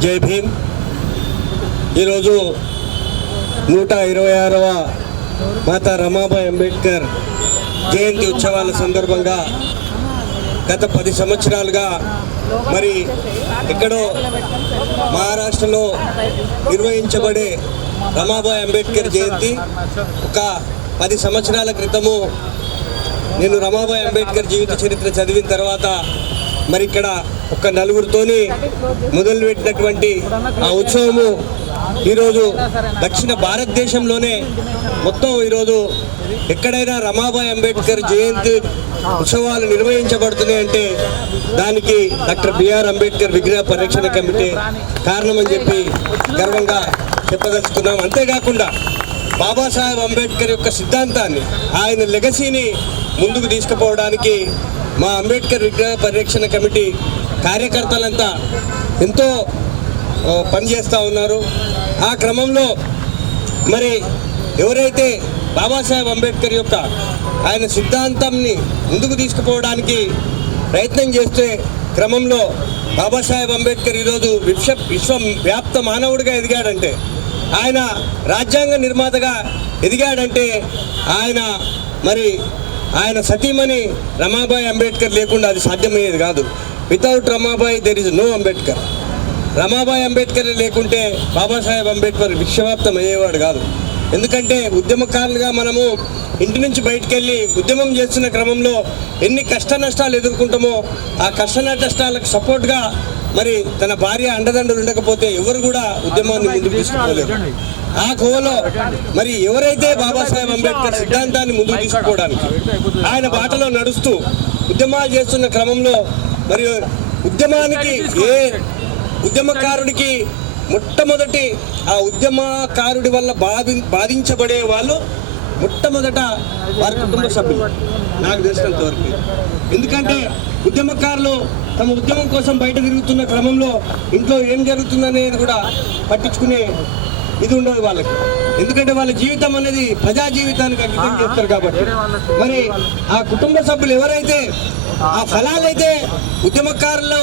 జై భీమ్. ఈరోజు నూట ఇరవై ఆరవ మాతా రమాబాయి అంబేద్కర్ జయంతి ఉత్సవాల సందర్భంగా గత పది సంవత్సరాలుగా మరి ఎక్కడో మహారాష్ట్రలో నిర్వహించబడే రమాబాయి అంబేద్కర్ జయంతి ఒక పది సంవత్సరాల క్రితము నేను రమాబాయి అంబేద్కర్ జీవిత చరిత్ర చదివిన తర్వాత మరి ఇక్కడ ఒక నలుగురితోని మొదలుపెట్టినటువంటి ఆ ఉత్సవము ఈరోజు దక్షిణ భారతదేశంలోనే మొత్తం ఈరోజు ఎక్కడైనా రమాబాయి అంబేద్కర్ జయంతి ఉత్సవాలు నిర్వహించబడుతున్నాయి అంటే దానికి డాక్టర్ బిఆర్ అంబేద్కర్ విగ్రహ పరిరక్షణ కమిటీ కారణమని చెప్పి గర్వంగా చెప్పదలుచుకున్నాం. అంతేకాకుండా బాబాసాహెబ్ అంబేద్కర్ యొక్క సిద్ధాంతాన్ని ఆయన లెగసీని ముందుకు తీసుకుపోవడానికి మా అంబేద్కర్ విగ్రహ పరిరక్షణ కమిటీ కార్యకర్తలంతా ఎంతో పనిచేస్తూ ఉన్నారు. ఆ క్రమంలో మరి ఎవరైతే బాబాసాహెబ్ అంబేద్కర్ యొక్క ఆయన సిద్ధాంతంని ముందుకు తీసుకుపోవడానికి ప్రయత్నం చేస్తే క్రమంలో బాబాసాహెబ్ అంబేద్కర్ ఈరోజు విశ్వ విశ్వవ్యాప్త మానవుడిగా ఎదిగాడంటే ఆయన రాజ్యాంగ నిర్మాతగా ఎదిగాడంటే ఆయన మరి ఆయన సతీమణి రమాబాయి అంబేద్కర్ లేకుండా అది సాధ్యమయ్యేది కాదు. Without Ramabai there is no Ambedkar Ramabai Ambedkar లేకుంటే బాబాసాహెబ్ అంబేద్కర్ విశ్వవ్యాప్తం అయ్యేవాడు కాదు. ఎందుకంటే ఉద్యమకారులుగా మనము ఇంటి నుంచి బయటకు వెళ్ళి ఉద్యమం చేస్తున్న క్రమంలో ఎన్ని కష్ట నష్టాలు ఎదుర్కొంటామో ఆ కష్ట నష్టాలకు సపోర్ట్గా మరి తన భార్య అండదండలు ఉండకపోతే ఎవరు కూడా ఉద్యమాన్ని ముందుకు తీసుకుపోలేరు. ఆ కోవలో మరి ఎవరైతే బాబాసాహెబ్ అంబేద్కర్ సిద్ధాంతాన్ని ముందుకు తీసుకోవడానికి ఆయన బాటలో నడుస్తూ ఉద్యమాలు చేస్తున్న క్రమంలో మరి ఉద్యమానికి ఏ ఉద్యమకారుడికి మొట్టమొదటి ఆ ఉద్యమకారుడి వల్ల బాధి బాధించబడే వాళ్ళు మొట్టమొదట వారి కుటుంబ సభ్యులు. నాకు తెలిసినంత వరకు. ఎందుకంటే ఉద్యమకారులు తమ ఉద్యమం కోసం బయట తిరుగుతున్న క్రమంలో ఇంట్లో ఏం జరుగుతుందనేది కూడా పట్టించుకునే ఇది ఉండదు వాళ్ళకి. ఎందుకంటే వాళ్ళ జీవితం అనేది ప్రజా జీవితానికి అంకితం చేస్తారు కాబట్టి. మరి ఆ కుటుంబ సభ్యులు ఎవరైతే ఆ ఫలాలైతే ఉద్యమకారులు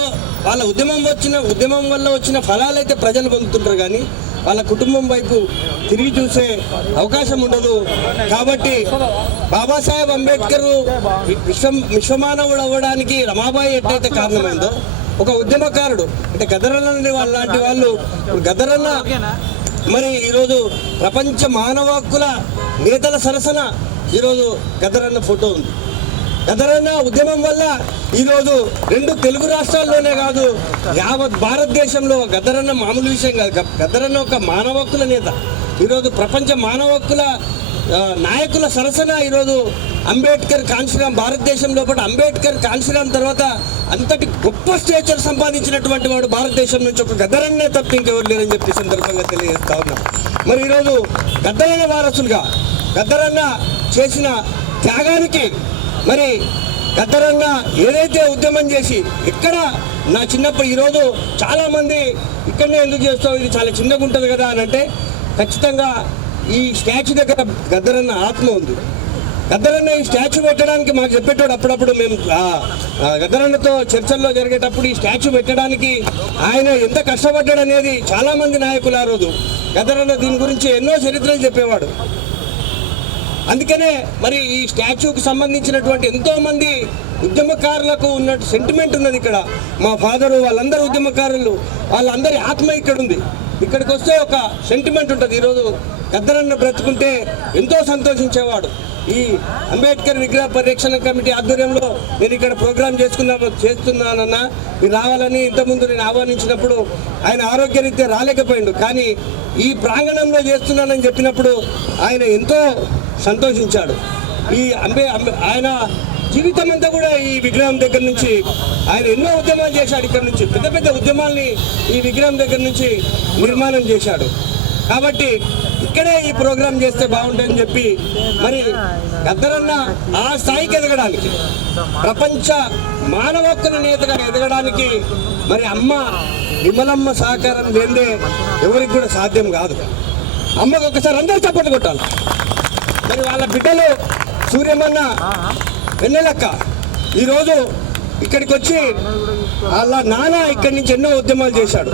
వాళ్ళ ఉద్యమం వచ్చిన ఉద్యమం వల్ల వచ్చిన ఫలాలైతే ప్రజలు పొందుతుంటారు కానీ వాళ్ళ కుటుంబం వైపు తిరిగి చూసే అవకాశం ఉండదు. కాబట్టి బాబాసాహెబ్ అంబేద్కర్ విశ్వం విశ్వమానవుడు అవ్వడానికి రమాబాయి ఎట్టయితే కారణమైందో ఒక ఉద్యమకారుడు అంటే గదరన్న వాళ్ళ లాంటి వాళ్ళు గదరన్న మరి ఈరోజు ప్రపంచ మానవ హక్కుల నేతల సరసన ఈరోజు గదరన్న ఫోటో ఉంది. గదరన్న ఉద్యమం వల్ల ఈరోజు రెండు తెలుగు రాష్ట్రాల్లోనే కాదు యావత్ భారతదేశంలో గదరన్న మామూలు విషయం కాదు. గదరన్న ఒక మానవ హక్కుల నేత. ఈరోజు ప్రపంచ మానవ హక్కుల నాయకుల సరసన ఈరోజు అంబేద్కర్ కాన్శీరామ్ భారతదేశం లోపల అంబేద్కర్ కాన్శీరామ్ తర్వాత అంతటి గొప్ప స్టేచర్ సంపాదించినటువంటి వాడు భారతదేశం నుంచి ఒక గద్దరన్నే తప్ప ఇంకెవరు లేరని చెప్పి సందర్భంగా తెలియజేస్తా ఉన్నా. మరి ఈరోజు గద్దరన్న వారసులుగా గద్దరన్న చేసిన త్యాగానికి మరి గద్దరన్న ఏదైతే ఉద్యమం చేసి ఇక్కడ నా చిన్నప్పుడు ఈరోజు చాలామంది ఇక్కడనే ఎందుకు చేస్తావు? ఇది చాలా చిన్నగా ఉంటుంది కదా అని అంటే ఖచ్చితంగా ఈ స్టాచ్యూ దగ్గర గద్దరన్న ఆత్మ ఉంది. గద్దరన్న ఈ స్టాచ్యూ పెట్టడానికి మాకు చెప్పేటోడు అప్పుడప్పుడు మేము గద్దరన్నతో చర్చల్లో జరిగేటప్పుడు ఈ స్టాచ్యూ పెట్టడానికి ఆయన ఎంత కష్టపడ్డాడు అనేది చాలామంది నాయకులు ఆ రోజు గద్దరన్న దీని గురించి ఎన్నో చరిత్రలు చెప్పేవాడు. అందుకనే మరి ఈ స్టాచ్యూకి సంబంధించినటువంటి ఎంతోమంది ఉద్యమకారులకు ఉన్న సెంటిమెంట్ ఉన్నది ఇక్కడ. మా ఫాదరు వాళ్ళందరూ ఉద్యమకారులు వాళ్ళందరి ఆత్మ ఇక్కడ ఉంది ఇక్కడికి వస్తే ఒక సెంటిమెంట్ ఉంటుంది. ఈరోజు పెద్దనన్న బ్రతుకుంటే ఎంతో సంతోషించేవాడు. ఈ అంబేద్కర్ విగ్రహ పరిరక్షణ కమిటీ ఆధ్వర్యంలో నేను ఇక్కడ ప్రోగ్రాం చేసుకున్నా చేస్తున్నానన్నా. మీరు రావాలని ఇంతకుముందు నేను ఆహ్వానించినప్పుడు ఆయన ఆరోగ్యరీత్యా రాలేకపోయిండు. కానీ ఈ ప్రాంగణంలో చేస్తున్నానని చెప్పినప్పుడు ఆయన ఎంతో సంతోషించాడు. ఈ అంబే అంబే- ఆయన జీవితం అంతా కూడా ఈ విగ్రహం దగ్గర నుంచి ఆయన ఎన్నో ఉద్యమాలు చేశాడు ఇక్కడ నుంచి. పెద్ద పెద్ద ఉద్యమాల్ని ఈ విగ్రహం దగ్గర నుంచి నిర్మాణం చేశాడు. కాబట్టి ఇక్కడే ఈ ప్రోగ్రాం చేస్తే బాగుంటుందని చెప్పి మరి గద్దరన్న ఆ స్థాయికి ఎదగడానికి ప్రపంచ మానవ హక్కుల నేతగా ఎదగడానికి మరి అమ్మ విమలమ్మ సహకారం లేదే ఎవరికి కూడా సాధ్యం కాదు. అమ్మకు ఒకసారి అందరూ చప్పట్లు కొట్టాలి. మరి వాళ్ళ బిడ్డలు సూర్యమన్న వెన్నెలక్క ఈరోజు ఇక్కడికి వచ్చి అలా నానా ఇక్కడి నుంచి ఎన్నో ఉద్యమాలు చేశాడు.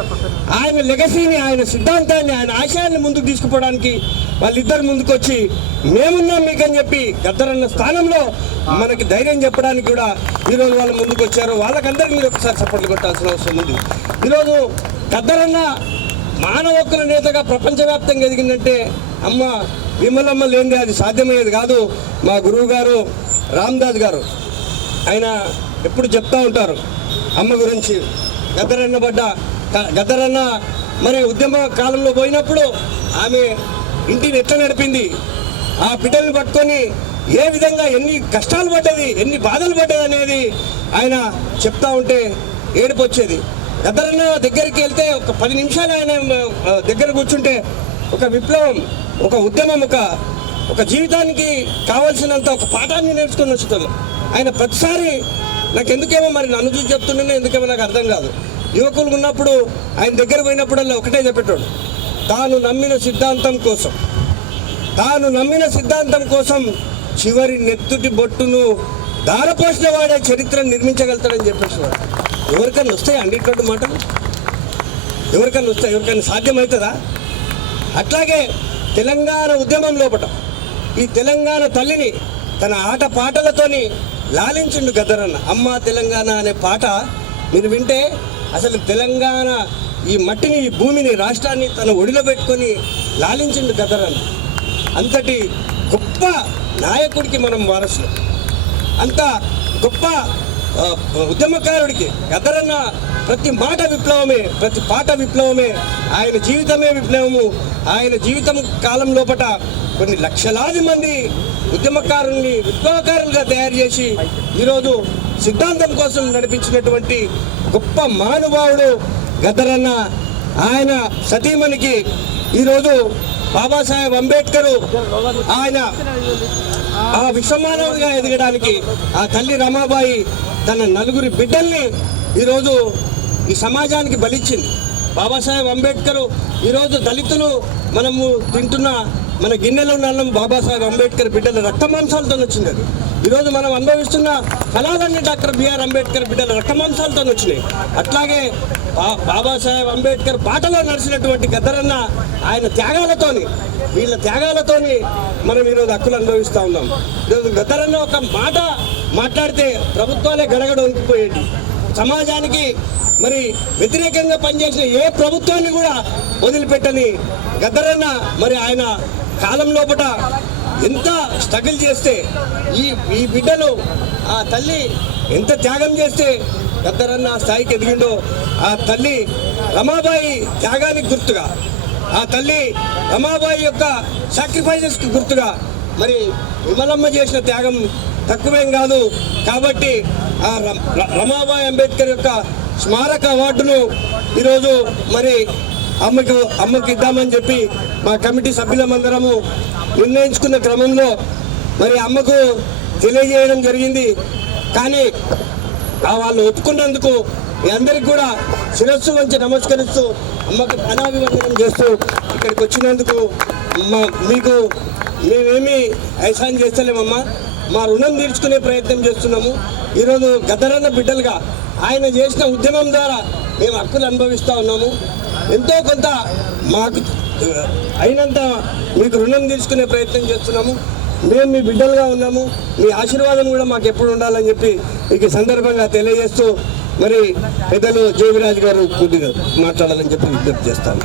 ఆయన లెగసీని ఆయన సిద్ధాంతాన్ని ఆయన ఆశయాన్ని ముందుకు తీసుకుపోవడానికి వాళ్ళిద్దరు ముందుకు వచ్చి మేమున్నాం మీకని చెప్పి గద్దరన్న స్థానంలో మనకి ధైర్యం చెప్పడానికి కూడా ఈరోజు వాళ్ళు ముందుకు వచ్చారు వాళ్ళకందరికీ మీరు ఒకసారి సపోర్ట్లు కొట్టాల్సిన అవసరం ఉంది. ఈరోజు గద్దరన్న మానవ హక్కుల నేతగా ప్రపంచవ్యాప్తంగా ఎదిగిందంటే అమ్మ విమలమ్మ లేనిది అది సాధ్యమయ్యేది కాదు. మా గురువు గారు రామ్దాస్ గారు ఆయన ఎప్పుడు చెప్తా ఉంటారు అమ్మ గురించి గద్దరన్న పడ్డ గద్దరన్న మరి ఉద్యమ కాలంలో పోయినప్పుడు ఆమె ఇంటిని ఎట్లా నడిపింది? ఆ బిడ్డల్ని పట్టుకొని ఏ విధంగా ఎన్ని కష్టాలు పడ్డది ఎన్ని బాధలు పడ్డది అనేది ఆయన చెప్తా ఉంటే ఏడుపు వచ్చేది గద్దరన్న దగ్గరికి వెళ్తే ఒక పది నిమిషాలు ఆయన దగ్గర కూర్చుంటే ఒక విప్లవం ఒక ఉద్యమం ఒక ఒక జీవితానికి కావాల్సినంత ఒక పాఠాన్ని నేర్చుకుని వస్తుంది. ఆయన ప్రతిసారి నాకు ఎందుకేమో మరి నన్ను చూసి చెప్తుండే ఎందుకేమో నాకు అర్థం కాదు. యువకులు ఉన్నప్పుడు ఆయన దగ్గర పోయినప్పుడల్లా ఒకటే చెప్పేటోడు. తాను నమ్మిన సిద్ధాంతం కోసం. తాను నమ్మిన సిద్ధాంతం కోసం చివరి నెత్తుటి బొట్టును దారపోసిన వాడే చరిత్రను నిర్మించగలుగుతాడని చెప్పేసి ఎవరికైనా వస్తాయి అన్నిటువంటి మాటలు? ఎవరికైనా వస్తాయి? ఎవరికైనా సాధ్యమవుతుందా? అట్లాగే తెలంగాణ ఉద్యమం లోపట ఈ తెలంగాణ తల్లిని తన ఆట పాటలతోని లాలించిండు గద్దరన్న అమ్మ తెలంగాణ అనే పాట మీరు వింటే అసలు తెలంగాణ ఈ మట్టిని ఈ భూమిని రాష్ట్రాన్ని తన ఒడిలో పెట్టుకొని లాలించిండు గద్దరన్న అంతటి గొప్ప నాయకుడికి మనం వారసులు. అంత గొప్ప ఉద్యమకారుడికి గద్దరన్న ప్రతి మాట విప్లవమే ప్రతి పాట విప్లవమే ఆయన జీవితమే విప్లవము. ఆయన జీవితం కాలం లోపల కొన్ని లక్షలాది మంది ఉద్యమకారుల్ని విప్లవకారులుగా తయారు చేసి ఈరోజు సిద్ధాంతం కోసం నడిపించినటువంటి గొప్ప మానుభావుడు గద్దరన్న ఆయన సతీమణికి ఈరోజు బాబాసాహెబ్ అంబేద్కర్ ఆయన ఆ విశ్వమానవుడిగా ఎదగడానికి ఆ తల్లి రమాబాయి తన నలుగురి బిడ్డల్ని ఈరోజు ఈ సమాజానికి బలిచ్చింది. బాబాసాహెబ్ అంబేద్కర్ ఈరోజు దళితులు మనము తింటున్న మన గిన్నెలో ఉన్న అన్నం బాబాసాహెబ్ అంబేద్కర్ బిడ్డల రక్త మాంసాలతో వచ్చింది అది. ఈరోజు మనం అనుభవిస్తున్న ఫలాలన్నీ డాక్టర్ బిఆర్ అంబేద్కర్ బిడ్డల రక్త మాంసాలతో వచ్చినాయి. అట్లాగే బాబాసాహెబ్ అంబేద్కర్ బాటలో నడిచినటువంటి గద్దరన్న ఆయన త్యాగాలతోని వీళ్ళ త్యాగాలతోని మనం ఈరోజు హక్కులు అనుభవిస్తూ ఉన్నాం. ఈరోజు గద్దరన్న ఒక మాట మాట్లాడితే ప్రభుత్వాలే గడగడ వణికిపోయేటి సమాజానికి మరి వ్యతిరేకంగా పనిచేసిన ఏ ప్రభుత్వాన్ని కూడా వదిలిపెట్టని గద్దరన్న మరి ఆయన కాలం లోపల ఎంత స్ట్రగుల్ చేస్తే ఈ ఈ బిడ్డను ఆ తల్లి ఎంత త్యాగం చేస్తే పెద్దరన్న ఆ స్థాయికి ఎదిగిండో ఆ తల్లి రమాబాయి త్యాగానికి గుర్తుగా ఆ తల్లి రమాబాయి యొక్క సాక్రిఫైజెస్కి గుర్తుగా మరి విమలమ్మ చేసిన త్యాగం తక్కువేం కాదు. కాబట్టి ఆ రమాబాయి అంబేద్కర్ యొక్క స్మారక అవార్డును ఈరోజు మరి అమ్మకు అమ్మకి ఇద్దామని చెప్పి మా కమిటీ సభ్యులమందరము నిర్ణయించుకున్న క్రమంలో మరి అమ్మకు తెలియజేయడం జరిగింది. కానీ ఆ వాళ్ళు ఒప్పుకున్నందుకు మీ అందరికి కూడా శిరస్సు వంచి నమస్కరిస్తూ అమ్మకు ధనాభివందనం చేస్తూ ఇక్కడికి వచ్చినందుకు మా మీకు మేమేమి ఐసాన్ చేస్తలేమమ్మా. మా రుణం తీర్చుకునే ప్రయత్నం చేస్తున్నాము. ఈరోజు గద్దరన్న బిడ్డలుగా ఆయన చేసిన ఉద్యమం ద్వారా మేము హక్కులు అనుభవిస్తూ ఉన్నాము. ఎంతో కొంత మాకు అయినంత మీకు రుణం తీసుకునే ప్రయత్నం చేస్తున్నాము. మేము మీ బిడ్డలుగా ఉన్నాము. మీ ఆశీర్వాదం కూడా మాకు ఎప్పుడు ఉండాలని చెప్పి మీకు సందర్భంగా తెలియజేస్తూ మరి పెద్దలు జేవిరాజు గారు కొద్దిగా మాట్లాడాలని చెప్పి విజ్ఞప్తి చేస్తాను.